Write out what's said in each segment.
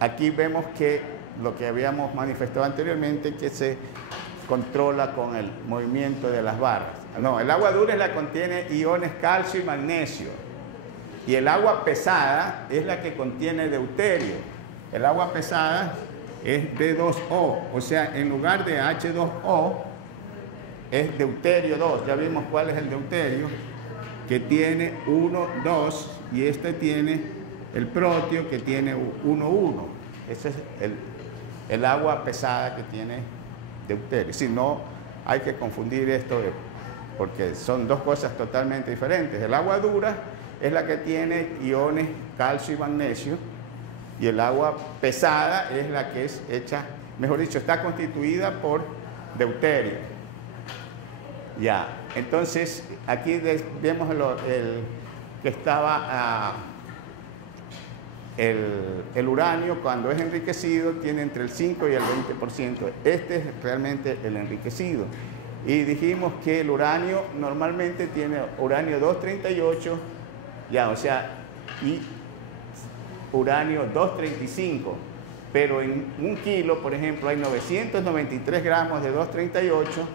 aquí vemos que lo que habíamos manifestado anteriormente, que se controla con el movimiento de las barras. No, el agua dura es la que contiene iones calcio y magnesio. Y el agua pesada es la que contiene deuterio. El agua pesada es D2O, o sea, en lugar de H2O, es deuterio 2. Ya vimos cuál es el deuterio, que tiene 1, 2, y este tiene el protio, que tiene 1, 1. Ese es el agua pesada que tiene deuterio. Si no, hay que confundir esto, porque son dos cosas totalmente diferentes. El agua dura es la que tiene iones calcio y magnesio, y el agua pesada es la que es hecha, mejor dicho, está constituida por deuterio. Ya, entonces aquí vemos que estaba el uranio, cuando es enriquecido, tiene entre el 5 y el 20%. Este es realmente el enriquecido. Y dijimos que el uranio normalmente tiene uranio 238, ya, o sea, y uranio 235. Pero en un kilo, por ejemplo, hay 993 gramos de 238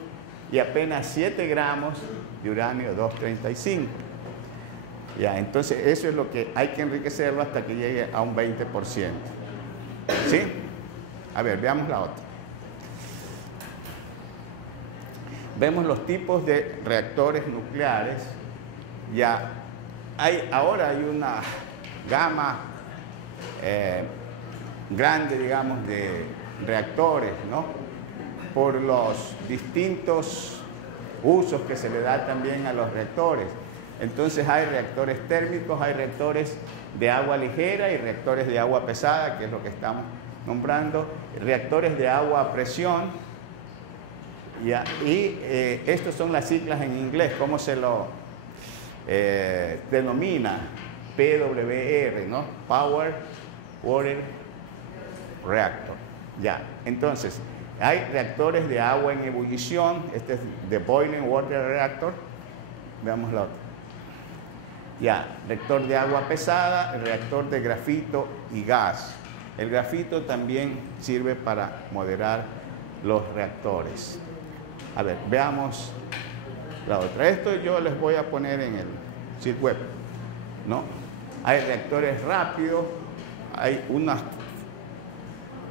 y apenas 7 gramos de uranio 235. Ya, entonces eso es lo que hay que enriquecerlo hasta que llegue a un 20%. ¿Sí? A ver, veamos la otra. Vemos los tipos de reactores nucleares. Ya ahora hay una gama grande, digamos, de reactores, ¿no? Por los distintos usos que se le da también a los reactores. Entonces hay reactores térmicos, hay reactores de agua ligera y reactores de agua pesada, que es lo que estamos nombrando, reactores de agua a presión. ¿Ya? Y estas son las siglas en inglés, ¿cómo se lo denomina? PWR, ¿no? Power Water Reactor. Ya, entonces, hay reactores de agua en ebullición, este es de Boiling Water Reactor. Veamos la otra. Ya, reactor de agua pesada, reactor de grafito y gas. El grafito también sirve para moderar los reactores. A ver, veamos la otra. Esto yo les voy a poner en el sitio web, ¿no? Hay reactores rápidos, hay unas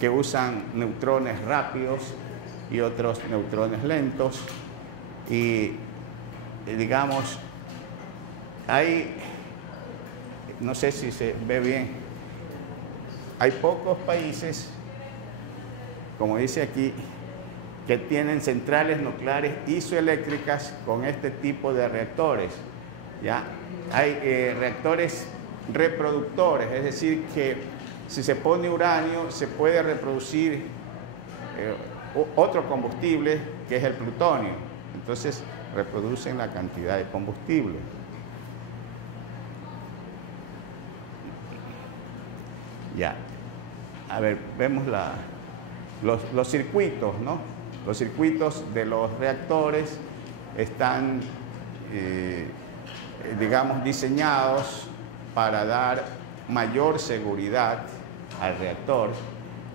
que usan neutrones rápidos y otros neutrones lentos. Y digamos, hay, no sé si se ve bien, hay pocos países, como dice aquí, que tienen centrales nucleares isoeléctricas con este tipo de reactores. ¿Ya? Hay reactores reproductores, es decir, que si se pone uranio se puede reproducir otro combustible, que es el plutonio. Entonces reproducen la cantidad de combustible. Ya. A ver, vemos los circuitos, ¿no? Los circuitos de los reactores están, digamos, diseñados para dar mayor seguridad al reactor,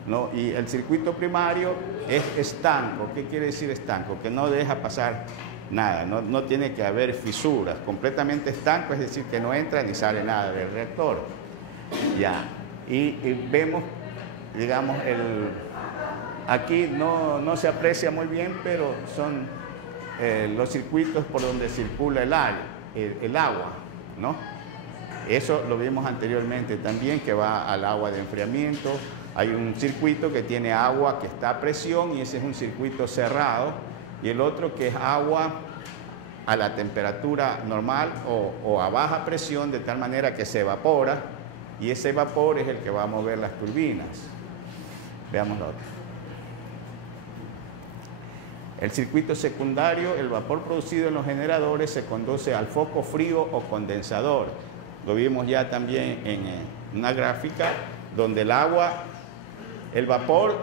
¿no? Y el circuito primario es estanco. ¿Qué quiere decir estanco? Que no deja pasar nada, no tiene que haber fisuras. Completamente estanco, es decir, que no entra ni sale nada del reactor. Ya. Y vemos, digamos, aquí no se aprecia muy bien, pero son los circuitos por donde circula el agua, ¿no? Eso lo vimos anteriormente también, que va al agua de enfriamiento. Hay un circuito que tiene agua que está a presión y ese es un circuito cerrado, y el otro que es agua a la temperatura normal o a baja presión, de tal manera que se evapora, y ese vapor es el que va a mover las turbinas. Veamos la otra. El circuito secundario, el vapor producido en los generadores se conduce al foco frío o condensador. Lo vimos ya también en una gráfica donde el vapor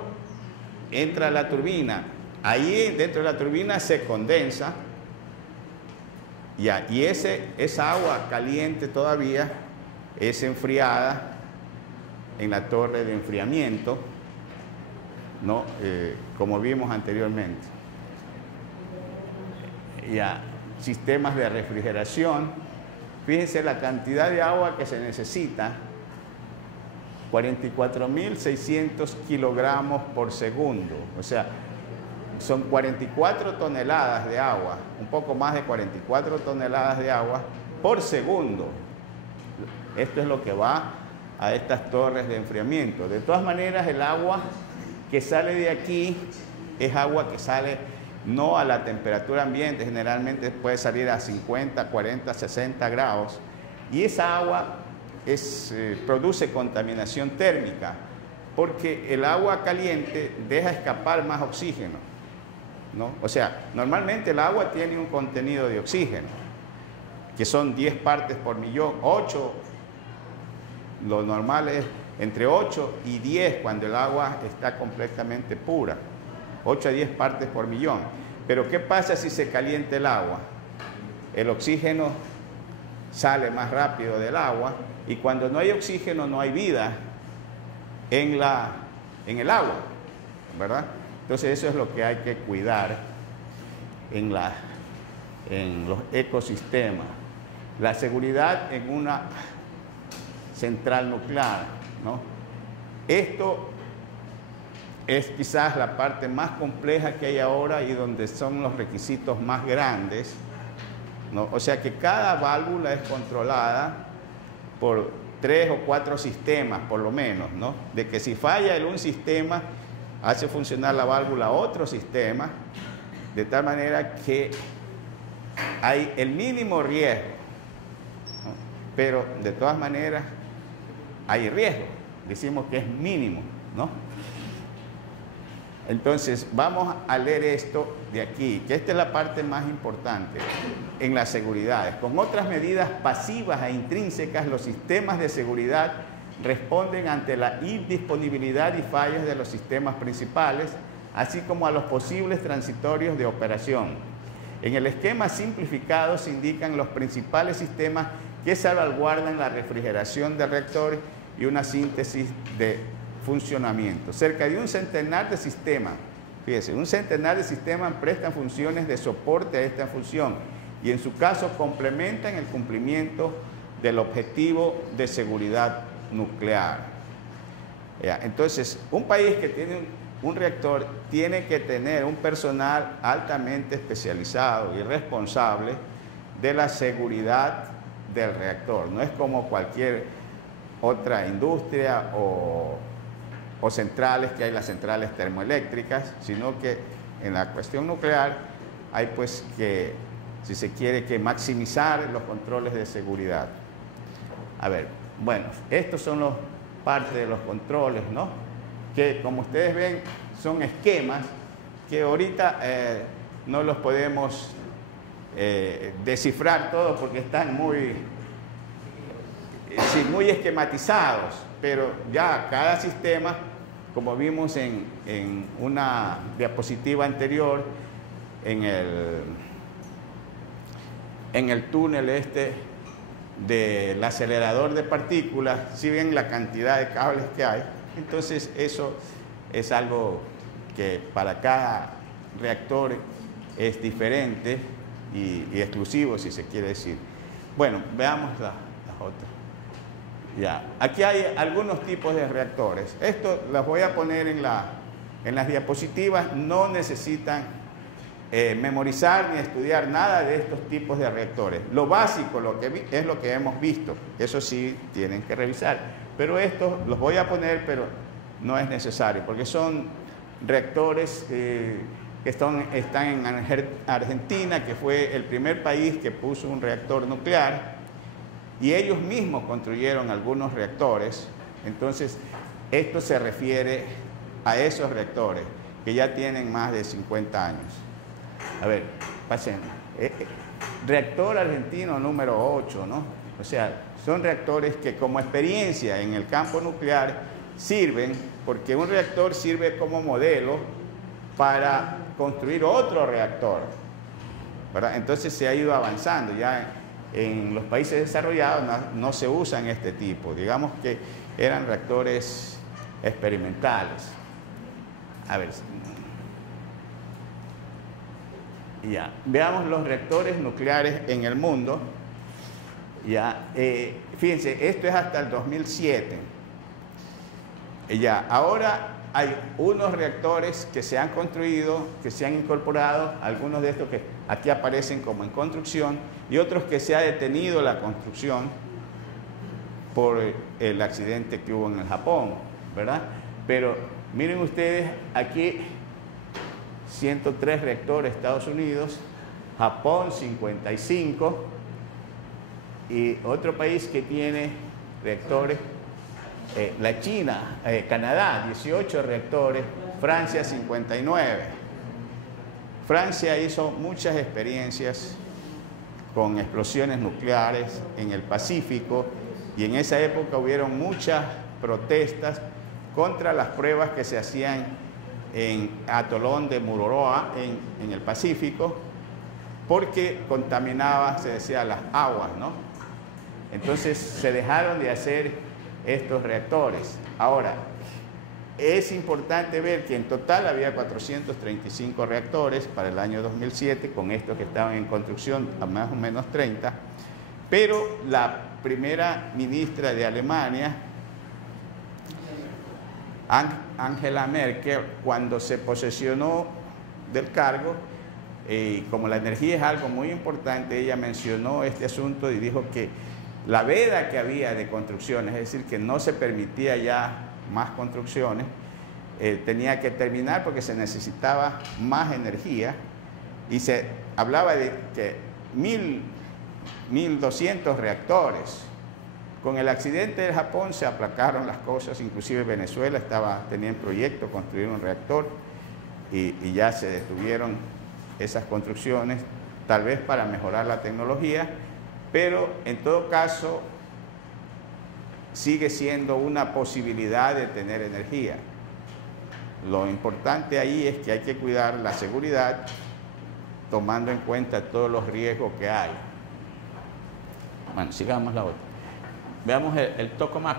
entra a la turbina. Ahí dentro de la turbina se condensa y esa agua caliente todavía es enfriada en la torre de enfriamiento, ¿no? Como vimos anteriormente. Ya, sistemas de refrigeración. Fíjense la cantidad de agua que se necesita: 44.600 kilogramos por segundo. O sea, son 44 toneladas de agua, un poco más de 44 toneladas de agua por segundo. Esto es lo que va a estas torres de enfriamiento. De todas maneras, el agua que sale de aquí es agua que sale no a la temperatura ambiente, generalmente puede salir a 50, 40, 60 grados, y esa agua produce contaminación térmica, porque el agua caliente deja escapar más oxígeno, ¿no? O sea, normalmente el agua tiene un contenido de oxígeno, que son 10 partes por millón, 8, lo normal es entre 8 y 10 cuando el agua está completamente pura, 8 a 10 partes por millón. Pero ¿qué pasa si se calienta el agua? El oxígeno sale más rápido del agua, y cuando no hay oxígeno no hay vida en el agua, ¿verdad? Entonces eso es lo que hay que cuidar en los ecosistemas. La seguridad en una central nuclear, ¿no? Esto es quizás la parte más compleja que hay ahora y donde son los requisitos más grandes, ¿no? O sea que cada válvula es controlada por 3 o 4 sistemas, por lo menos, ¿no? De que si falla un sistema, hace funcionar la válvula otro sistema, de tal manera que hay el mínimo riesgo, ¿no? Pero de todas maneras hay riesgo, decimos que es mínimo, ¿no? Entonces vamos a leer esto de aquí, que esta es la parte más importante en las seguridades. Con otras medidas pasivas e intrínsecas, los sistemas de seguridad responden ante la indisponibilidad y fallas de los sistemas principales, así como a los posibles transitorios de operación. En el esquema simplificado se indican los principales sistemas que salvaguardan la refrigeración del reactor y una síntesis de funcionamiento. Cerca de un centenar de sistemas, fíjese, un centenar de sistemas prestan funciones de soporte a esta función y en su caso complementan el cumplimiento del objetivo de seguridad nuclear. Entonces, un país que tiene un reactor tiene que tener un personal altamente especializado y responsable de la seguridad del reactor. No es como cualquier otra industria o centrales, que hay las centrales termoeléctricas, sino que en la cuestión nuclear hay pues que, si se quiere, que maximizar los controles de seguridad. A ver, bueno, estos son parte de los controles, ¿no? Que como ustedes ven son esquemas que ahorita no los podemos descifrar todos porque están muy esquematizados, pero ya cada sistema, como vimos en una diapositiva anterior, en el túnel del acelerador de partículas, si ven la cantidad de cables que hay, entonces eso es algo que para cada reactor es diferente y exclusivo, si se quiere decir. Bueno, veamos las otras. Ya, aquí hay algunos tipos de reactores. Esto los voy a poner en las diapositivas. No necesitan memorizar ni estudiar nada de estos tipos de reactores. Lo básico es lo que hemos visto. Eso sí tienen que revisar. Pero estos los voy a poner, pero no es necesario, porque son reactores que están en Argentina, que fue el primer país que puso un reactor nuclear. Y ellos mismos construyeron algunos reactores. Entonces, esto se refiere a esos reactores que ya tienen más de 50 años. A ver, pasen. Reactor argentino número 8, ¿no? O sea, son reactores que como experiencia en el campo nuclear sirven, porque un reactor sirve como modelo para construir otro reactor, ¿verdad? Entonces se ha ido avanzando. Ya en los países desarrollados no se usan este tipo. Digamos que eran reactores experimentales. A ver. Ya, veamos los reactores nucleares en el mundo. Ya, fíjense, esto es hasta el 2007. Ya, ahora hay unos reactores que se han construido, que se han incorporado, algunos de estos que aquí aparecen como en construcción, y otros que se ha detenido la construcción por el accidente que hubo en el Japón, ¿verdad? Pero miren ustedes, aquí 103 reactores Estados Unidos, Japón 55, y otro país que tiene reactores, la China, Canadá, 18 reactores, Francia 59. Francia hizo muchas experiencias con explosiones nucleares en el Pacífico, y en esa época hubieron muchas protestas contra las pruebas que se hacían en Atolón de Mururoa, en el Pacífico, porque contaminaba, se decía, las aguas, ¿no? Entonces se dejaron de hacer estos reactores. Ahora, es importante ver que en total había 435 reactores para el año 2007, con estos que estaban en construcción a más o menos 30, pero la primera ministra de Alemania, Angela Merkel, cuando se posesionó del cargo, como la energía es algo muy importante, ella mencionó este asunto y dijo que la veda que había de construcciones, es decir, que no se permitía ya más construcciones, tenía que terminar porque se necesitaba más energía, y se hablaba de que 1.200 reactores. Con el accidente del Japón se aplacaron las cosas, inclusive Venezuela tenía en proyecto construir un reactor y ya se detuvieron esas construcciones, tal vez para mejorar la tecnología, pero en todo caso sigue siendo una posibilidad de tener energía. Lo importante ahí es que hay que cuidar la seguridad tomando en cuenta todos los riesgos que hay. Bueno, sigamos la otra. Veamos el tokamak.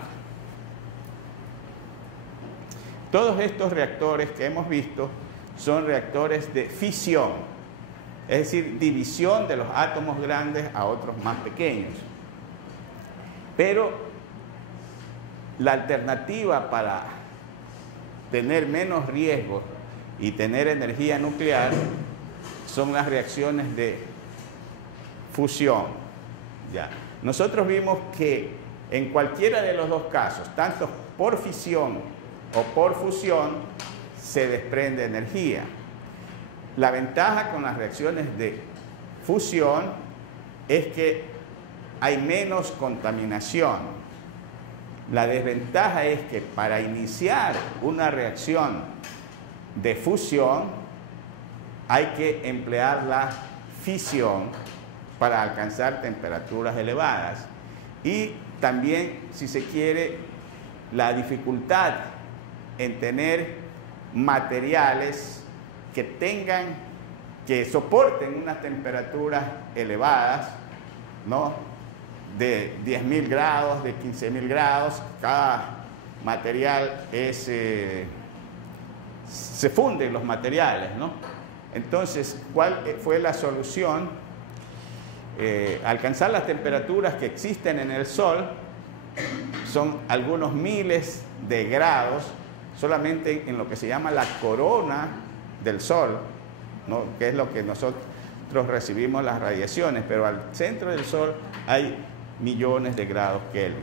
Todos estos reactores que hemos visto son reactores de fisión, es decir, división de los átomos grandes a otros más pequeños. Pero la alternativa para tener menos riesgos y tener energía nuclear son las reacciones de fusión. Ya. Nosotros vimos que en cualquiera de los dos casos, tanto por fisión o por fusión, se desprende energía. La ventaja con las reacciones de fusión es que hay menos contaminación. La desventaja es que para iniciar una reacción de fusión hay que emplear la fisión para alcanzar temperaturas elevadas, y también, si se quiere, la dificultad en tener materiales que soporten unas temperaturas elevadas, ¿no? De 10.000 grados, de 15.000 grados. Cada material se funden los materiales, ¿no? Entonces, ¿cuál fue la solución? Alcanzar las temperaturas que existen en el Sol, son algunos miles de grados solamente en lo que se llama la corona del Sol, ¿no? Que es lo que nosotros recibimos las radiaciones, pero al centro del Sol hay millones de grados Kelvin.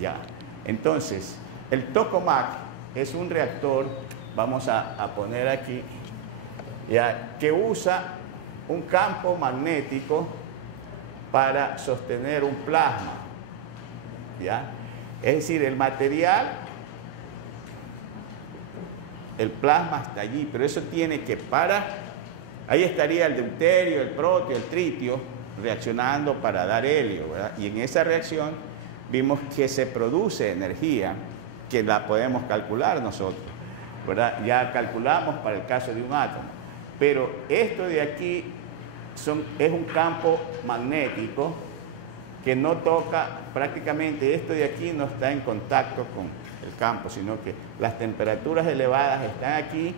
Ya. Entonces, el tokamak es un reactor, vamos a poner aquí, ya, que usa un campo magnético para sostener un plasma, ¿ya? Es decir, el material, el plasma está allí, pero eso tiene que ahí estaría el deuterio, el protio, el tritio, reaccionando para dar helio, ¿verdad? Y en esa reacción vimos que se produce energía, que la podemos calcular nosotros, ¿verdad? Ya calculamos para el caso de un átomo, pero esto de aquí es un campo magnético que no toca prácticamente, esto de aquí no está en contacto con el campo, sino que las temperaturas elevadas están aquí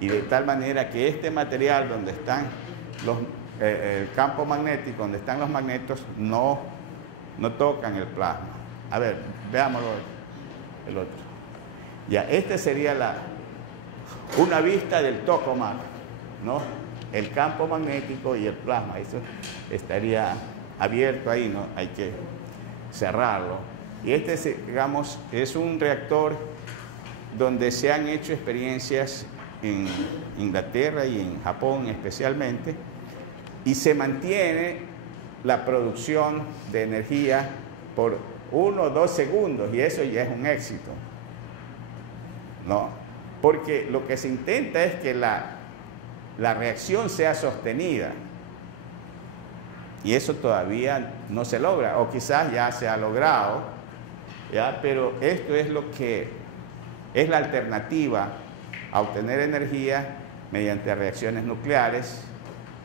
y de tal manera que este material donde están el campo magnético, donde están los magnetos, no tocan el plasma. A ver, veámoslo el otro. Ya, este sería una vista del tokamak, ¿no? El campo magnético y el plasma, eso estaría abierto ahí, ¿no? Hay que cerrarlo. Y este, digamos, es un reactor donde se han hecho experiencias en Inglaterra y en Japón especialmente, y se mantiene la producción de energía por 1 o 2 segundos, y eso ya es un éxito, ¿no? Porque lo que se intenta es que la reacción sea sostenida, y eso todavía no se logra, o quizás ya se ha logrado, ¿ya? Pero esto es lo que es la alternativa a obtener energía mediante reacciones nucleares,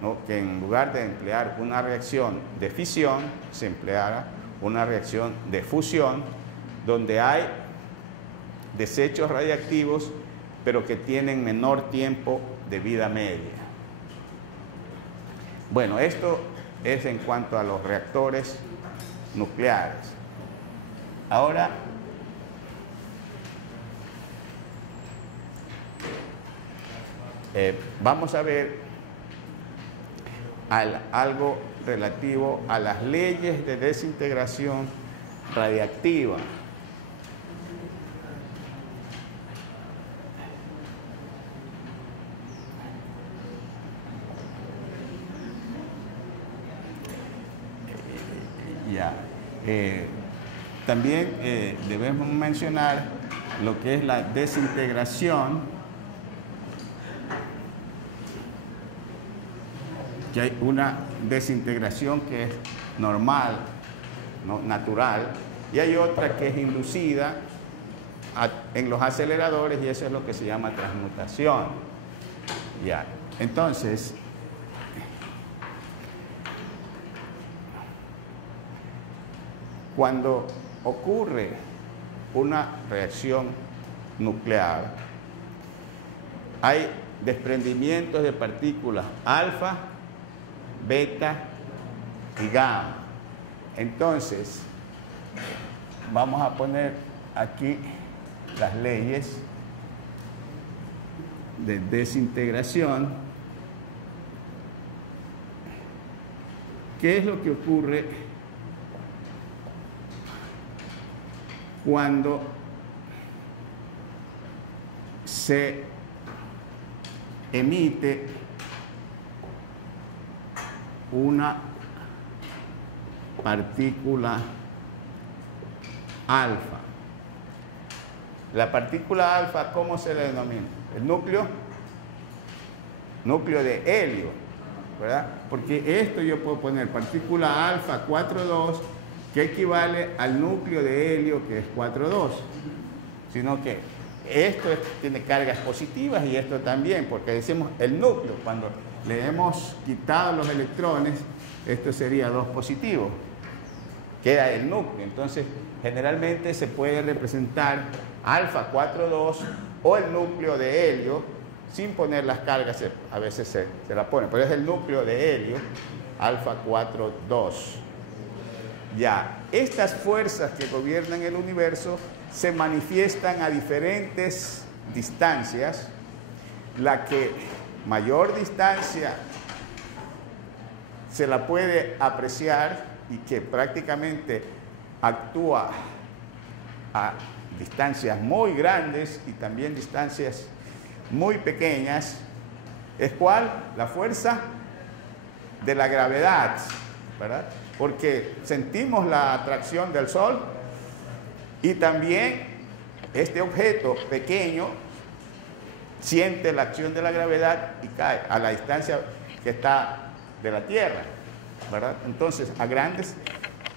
¿no? Que en lugar de emplear una reacción de fisión, se empleara una reacción de fusión, donde hay desechos radiactivos, pero que tienen menor tiempo de vida media. Bueno, esto es en cuanto a los reactores nucleares. Ahora, vamos a ver algo relativo a las leyes de desintegración radiactiva. También debemos mencionar lo que es la desintegración, que hay una desintegración que es normal, ¿no? Natural, y hay otra que es inducida en los aceleradores, y eso es lo que se llama transmutación. Ya. Entonces, cuando ocurre una reacción nuclear, hay desprendimientos de partículas alfa, beta y gamma. Entonces, vamos a poner aquí las leyes de desintegración. ¿Qué es lo que ocurre cuando se emite una partícula alfa? La partícula alfa, ¿cómo se le denomina? El núcleo de helio, ¿verdad? Porque esto yo puedo poner partícula alfa 4,2, que equivale al núcleo de helio, que es 4,2, sino que esto tiene cargas positivas y esto también, porque decimos el núcleo, cuando le hemos quitado los electrones, esto sería 2 positivo, queda el núcleo. Entonces, generalmente se puede representar alfa 4,2 o el núcleo de helio, sin poner las cargas, a veces se la pone, pero es el núcleo de helio, alfa 4,2. Ya, estas fuerzas que gobiernan el universo se manifiestan a diferentes distancias. La que mayor distancia se la puede apreciar y que prácticamente actúa a distancias muy grandes y también distancias muy pequeñas, es ¿cuál? La fuerza de la gravedad, ¿verdad? Porque sentimos la atracción del Sol y también este objeto pequeño siente la acción de la gravedad y cae a la distancia que está de la Tierra, ¿verdad? Entonces, a grandes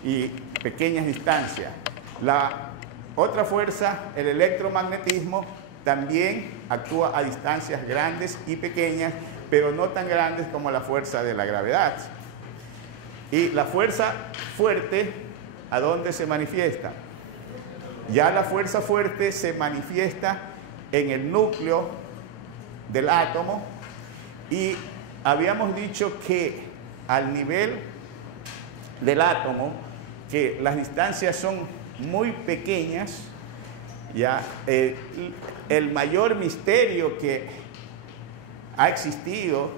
y pequeñas distancias. La otra fuerza, el electromagnetismo, también actúa a distancias grandes y pequeñas, pero no tan grandes como la fuerza de la gravedad. Y la fuerza fuerte, ¿a dónde se manifiesta? Ya la fuerza fuerte se manifiesta en el núcleo del átomo, y habíamos dicho que al nivel del átomo, que las distancias son muy pequeñas, ya el mayor misterio que ha existido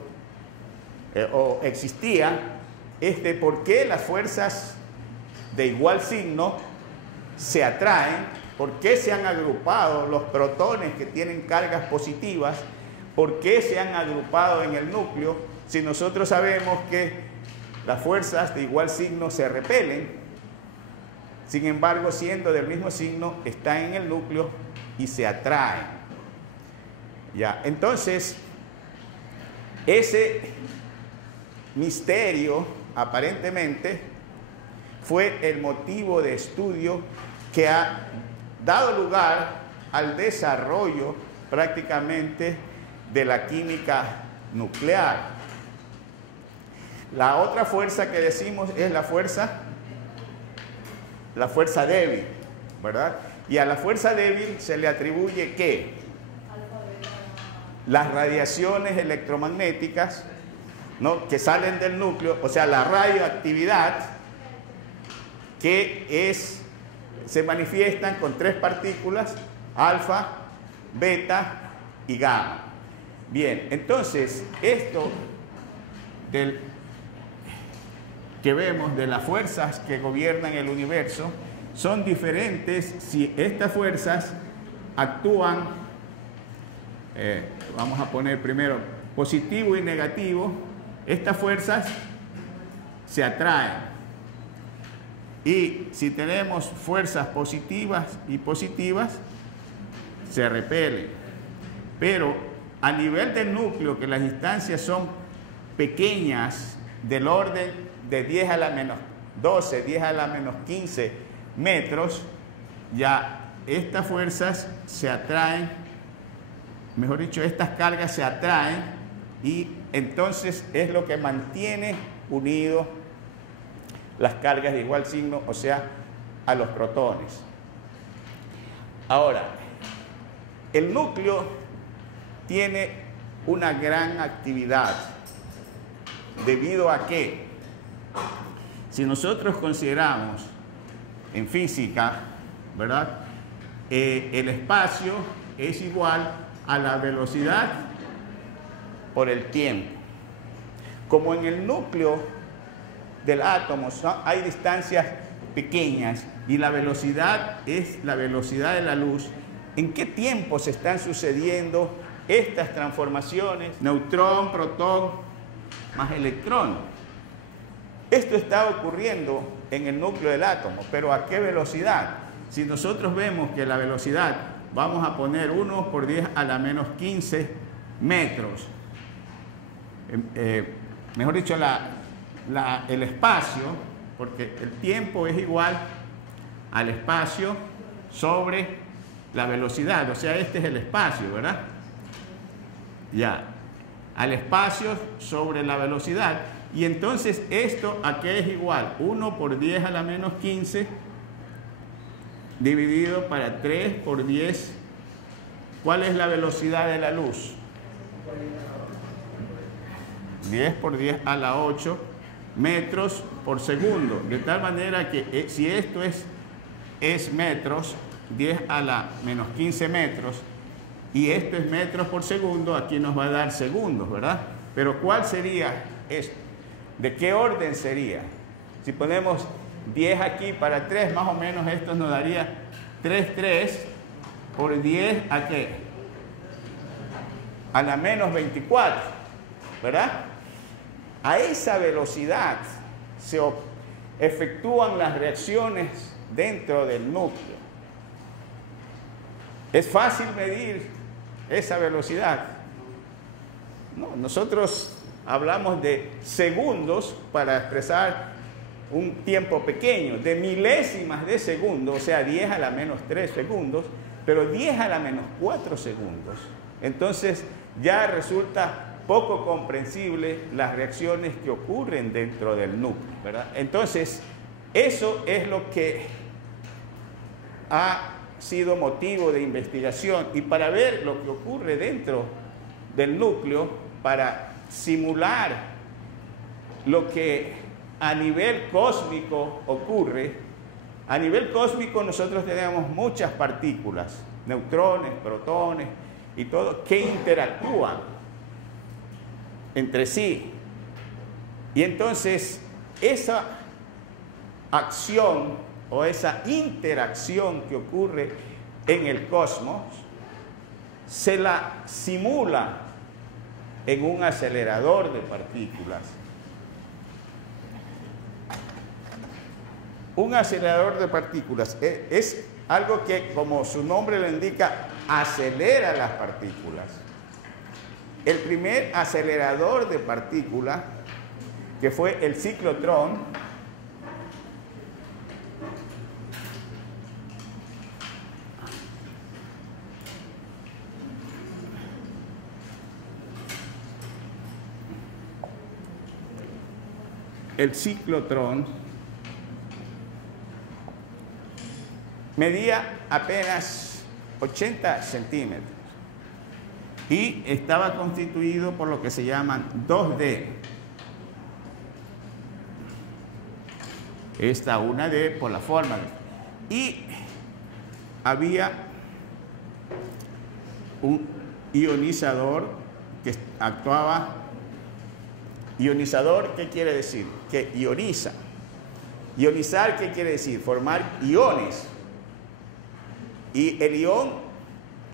o existía es de por qué las fuerzas de igual signo se atraen, por qué se han agrupado los protones que tienen cargas positivas, por qué se han agrupado en el núcleo, si nosotros sabemos que las fuerzas de igual signo se repelen. Sin embargo, siendo del mismo signo, están en el núcleo y se atraen. Ya, entonces, ese misterio aparentemente fue el motivo de estudio que ha dado lugar al desarrollo prácticamente de la química nuclear. La otra fuerza que decimos es la fuerza débil, ¿verdad? Y a la fuerza débil se le atribuye ¿qué? Las radiaciones electromagnéticas, ¿no?, que salen del núcleo, o sea, la radioactividad que se manifiestan con tres partículas, alfa, beta y gamma. Bien, entonces, esto que vemos de las fuerzas que gobiernan el universo son diferentes si estas fuerzas actúan, vamos a poner primero positivo y negativo. Estas fuerzas se atraen, y si tenemos fuerzas positivas y positivas, se repelen. Pero a nivel del núcleo, que las distancias son pequeñas, del orden de 10 a la menos 12, 10 a la menos 15 metros, ya estas fuerzas se atraen, mejor dicho, estas cargas se atraen, y entonces es lo que mantiene unidos las cargas de igual signo, o sea, a los protones. Ahora, el núcleo tiene una gran actividad, debido a que, si nosotros consideramos en física, ¿verdad?, el espacio es igual a la velocidad por el tiempo. Como en el núcleo del átomo hay distancias pequeñas y la velocidad es la velocidad de la luz, ¿en qué tiempo se están sucediendo estas transformaciones? Neutrón, protón, más electrón. Esto está ocurriendo en el núcleo del átomo, pero ¿a qué velocidad? Si nosotros vemos que la velocidad, vamos a poner 1 por 10 a la menos 15 metros, mejor dicho, el espacio, porque el tiempo es igual al espacio sobre la velocidad, o sea, este es el espacio, ¿verdad? Ya, al espacio sobre la velocidad. Y entonces, ¿esto a qué es igual? 1 por 10 a la menos 15 dividido para 3 por 10. ¿Cuál es la velocidad de la luz? 10 por 10 a la 8 metros por segundo. De tal manera que si esto es metros, 10 a la menos 15 metros, y esto es metros por segundo, aquí nos va a dar segundos, ¿verdad? Pero ¿cuál sería esto? ¿De qué orden sería? Si ponemos 10 aquí para 3, más o menos esto nos daría 3 por 10 ¿a qué? A la menos 24, ¿verdad? A esa velocidad se efectúan las reacciones dentro del núcleo. ¿Es fácil medir esa velocidad? No, nosotros hablamos de segundos para expresar un tiempo pequeño, de milésimas de segundo, o sea, 10 a la menos 3 segundos, pero 10 a la menos 4 segundos. Entonces ya resulta poco comprensible las reacciones que ocurren dentro del núcleo, ¿verdad? Entonces, eso es lo que ha sido motivo de investigación, y para ver lo que ocurre dentro del núcleo, para simular lo que a nivel cósmico ocurre. A nivel cósmico nosotros tenemos muchas partículas, neutrones, protones y todo, que interactúan entre sí. Y entonces esa acción o esa interacción que ocurre en el cosmos se la simula en un acelerador de partículas. Un acelerador de partículas es algo que, como su nombre lo indica, acelera las partículas. El primer acelerador de partículas, que fue el ciclotrón, medía apenas 80 centímetros y estaba constituido por lo que se llaman 2D. Esta una D por la forma. Y había un ionizador que actuaba. Ionizador, ¿qué quiere decir? Que ioniza. Ionizar, ¿qué quiere decir? Formar iones. Y el ion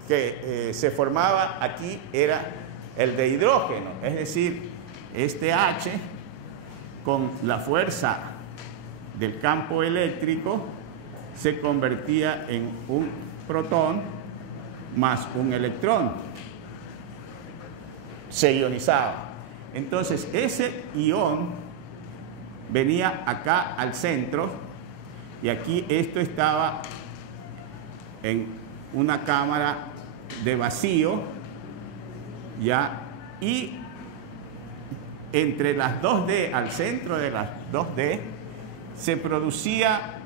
que se formaba aquí era el de hidrógeno, es decir, este H con la fuerza del campo eléctrico se convertía en un protón más un electrón. Se ionizaba. Entonces ese ion venía acá al centro y aquí esto estaba en una cámara de vacío, ¿ya? Y entre las 2D, al centro de las 2D, se producía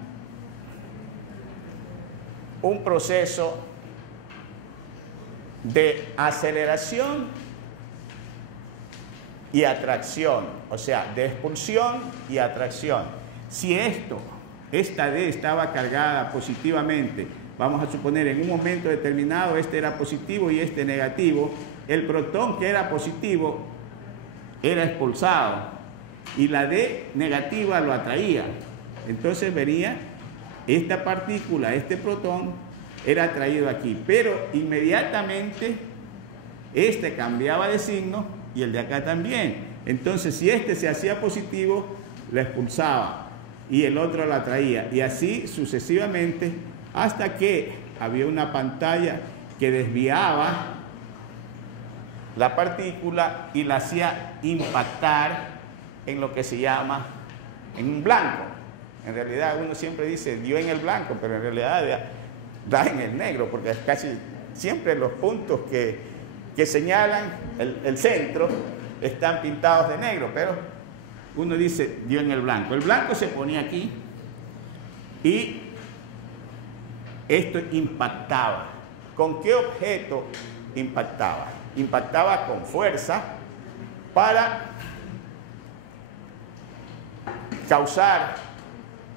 un proceso de aceleración y atracción, o sea, de expulsión y atracción. Si esta D estaba cargada positivamente, vamos a suponer en un momento determinado este era positivo y este negativo, el protón que era positivo era expulsado y la D negativa lo atraía. Entonces venía esta partícula, este protón, era atraído aquí, pero inmediatamente este cambiaba de signo y el de acá también. Entonces, si este se hacía positivo, la expulsaba y el otro la atraía, y así sucesivamente, hasta que había una pantalla que desviaba la partícula y la hacía impactar en lo que se llama en un blanco. En realidad uno siempre dice dio en el blanco, pero en realidad da en el negro, porque casi siempre los puntos que señalan el centro están pintados de negro, pero uno dice dio en el blanco. El blanco se ponía aquí y esto impactaba. ¿Con qué objeto impactaba? Impactaba con fuerza para causar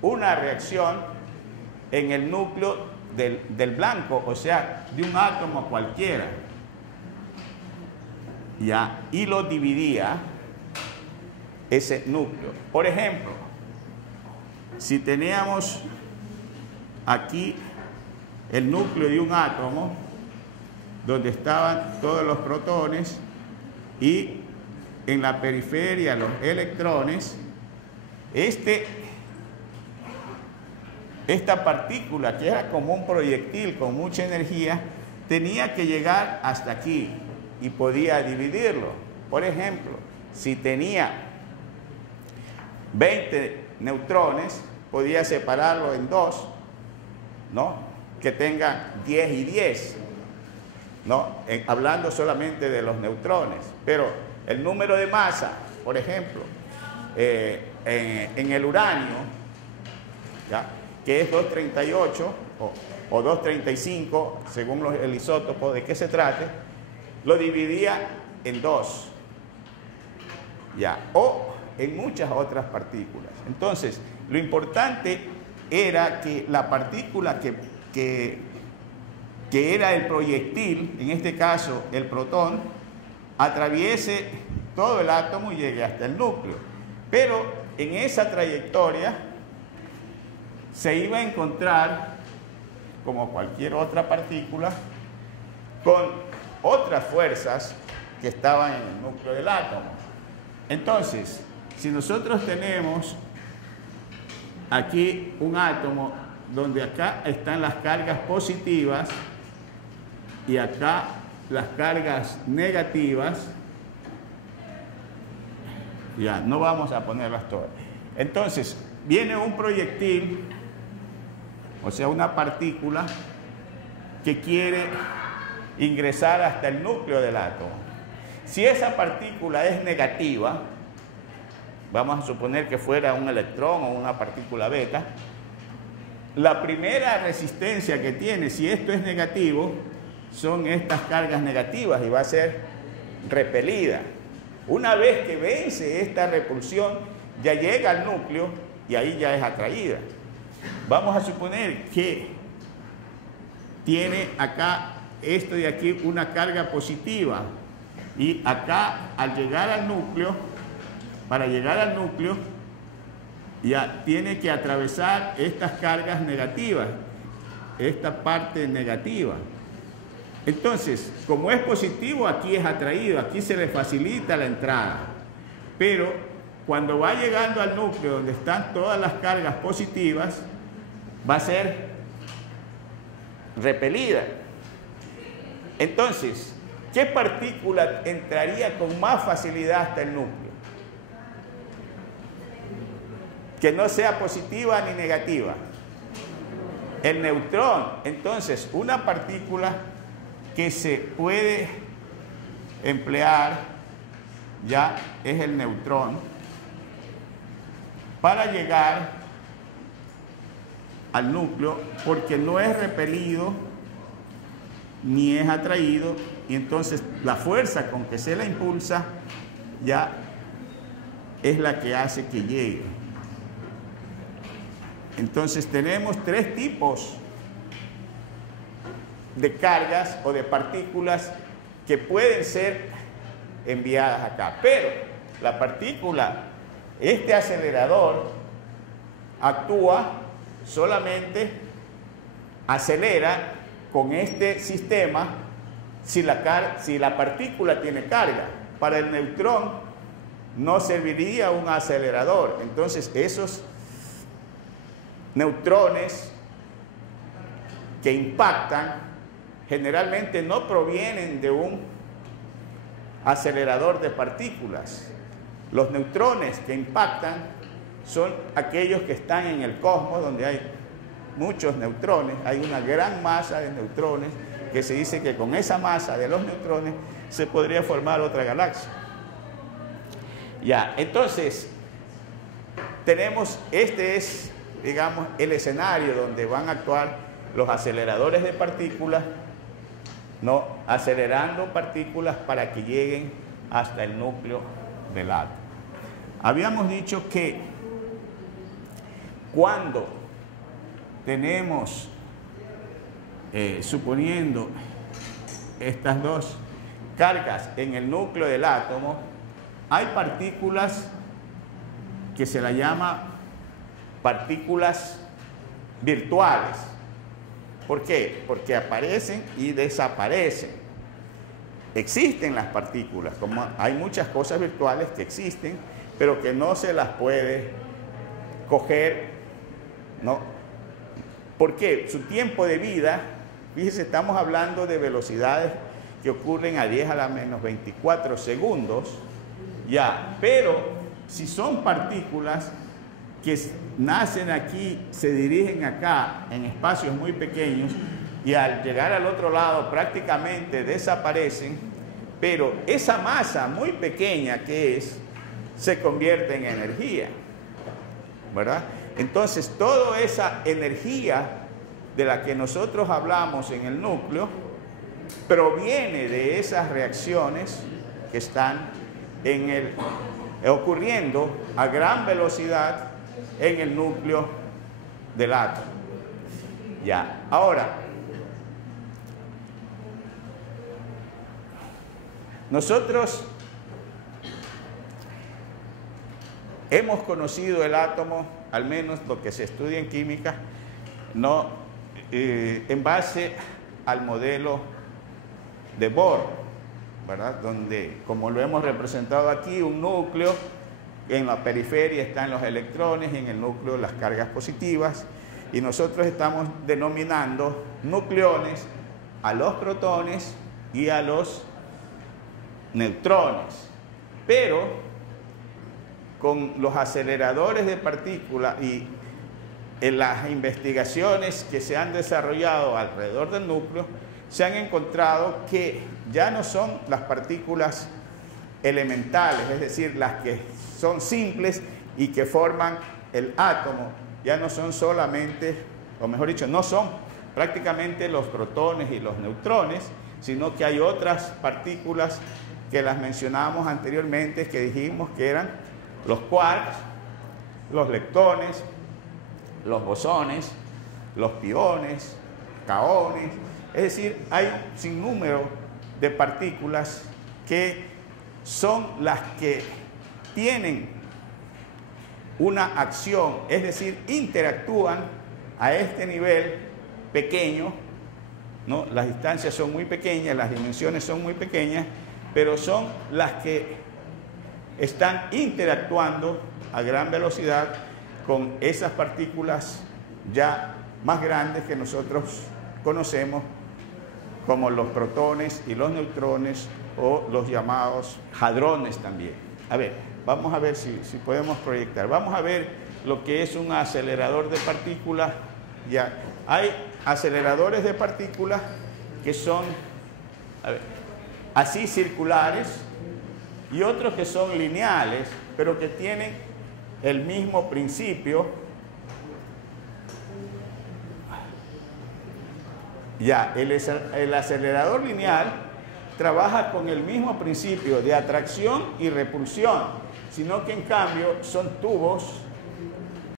una reacción en el núcleo del blanco, o sea, de un átomo cualquiera. ¿Ya? Y lo dividía ese núcleo. Por ejemplo, si teníamos aquí el núcleo de un átomo donde estaban todos los protones y en la periferia los electrones, esta partícula que era como un proyectil con mucha energía tenía que llegar hasta aquí y podía dividirlo. Por ejemplo, si tenía 20 neutrones, podía separarlo en dos, ¿no? Que tengan 10 y 10, ¿no? Hablando solamente de los neutrones. Pero el número de masa, por ejemplo, en el uranio, ¿ya?, que es 238 o 235, según el isótopo de qué se trate, lo dividía en 2, ¿ya?, o en muchas otras partículas. Entonces, lo importante era que la partícula que era el proyectil, en este caso el protón, atraviese todo el átomo y llegue hasta el núcleo. Pero en esa trayectoria se iba a encontrar, como cualquier otra partícula, con otras fuerzas que estaban en el núcleo del átomo. Entonces, si nosotros tenemos aquí un átomo donde acá están las cargas positivas y acá las cargas negativas, ya, no vamos a ponerlas todas. Entonces, viene un proyectil, o sea, una partícula que quiere ingresar hasta el núcleo del átomo. Si esa partícula es negativa, vamos a suponer que fuera un electrón o una partícula beta, la primera resistencia que tiene, si esto es negativo, son estas cargas negativas y va a ser repelida. Una vez que vence esta repulsión, ya llega al núcleo y ahí ya es atraída. Vamos a suponer que tiene acá, esto de aquí, una carga positiva y acá, al llegar al núcleo, para llegar al núcleo, ya tiene que atravesar estas cargas negativas, esta parte negativa. Entonces, como es positivo, aquí es atraído, aquí se le facilita la entrada. Pero cuando va llegando al núcleo donde están todas las cargas positivas, va a ser repelida. Entonces, ¿qué partícula entraría con más facilidad hasta el núcleo? Que no sea positiva ni negativa. El neutrón. Entonces, una partícula que se puede emplear ya es el neutrón para llegar al núcleo, porque no es repelido ni es atraído, y entonces la fuerza con que se la impulsa ya es la que hace que llegue. Entonces tenemos tres tipos de cargas o de partículas que pueden ser enviadas acá. Pero la partícula, este acelerador, actúa solamente, acelera con este sistema si la partícula tiene carga. Para el neutrón no serviría un acelerador. Entonces esos neutrones que impactan generalmente no provienen de un acelerador de partículas. Los neutrones que impactan son aquellos que están en el cosmos, donde hay muchos neutrones, hay una gran masa de neutrones, que se dice que con esa masa de los neutrones se podría formar otra galaxia. Ya, entonces, tenemos, este es, digamos, el escenario donde van a actuar los aceleradores de partículas, ¿no?, acelerando partículas para que lleguen hasta el núcleo del átomo. Habíamos dicho que cuando tenemos, suponiendo estas dos cargas en el núcleo del átomo, hay partículas que se las llama partículas virtuales. ¿Por qué? Porque aparecen y desaparecen. Existen las partículas, como hay muchas cosas virtuales que existen, pero que no se las puede coger, ¿no? ¿Por qué? Su tiempo de vida, fíjense, estamos hablando de velocidades que ocurren a 10 a la menos 24 segundos, ya, pero si son partículas que nacen aquí, se dirigen acá en espacios muy pequeños y al llegar al otro lado prácticamente desaparecen, pero esa masa muy pequeña que es, se convierte en energía, ¿verdad? Entonces, toda esa energía de la que nosotros hablamos en el núcleo proviene de esas reacciones que están ocurriendo a gran velocidad en el núcleo del átomo. Ya, ahora, nosotros hemos conocido el átomo, al menos lo que se estudia en química, en base al modelo de Bohr, ¿verdad? Donde, como lo hemos representado aquí, un núcleo, en la periferia están los electrones y en el núcleo las cargas positivas, y nosotros estamos denominando nucleones a los protones y a los neutrones. Pero con los aceleradores de partículas y en las investigaciones que se han desarrollado alrededor del núcleo, se han encontrado que ya no son las partículas elementales, es decir, las que son simples y que forman el átomo, ya no son solamente, o mejor dicho, no son prácticamente los protones y los neutrones, sino que hay otras partículas que las mencionábamos anteriormente, que dijimos que eran los quarks, los leptones, los bosones, los piones, kaones. Es decir, hay un sinnúmero de partículas que son las que tienen una acción, es decir, interactúan a este nivel pequeño, ¿no? Las distancias son muy pequeñas, las dimensiones son muy pequeñas, pero son las que están interactuando a gran velocidad con esas partículas ya más grandes que nosotros conocemos como los protones y los neutrones, o los llamados hadrones también. A ver, vamos a ver si podemos proyectar. Vamos a ver lo que es un acelerador de partículas. Ya hay aceleradores de partículas que son, a ver, así circulares, y otros que son lineales, pero que tienen el mismo principio. Ya, el acelerador lineal trabaja con el mismo principio de atracción y repulsión, sino que en cambio son tubos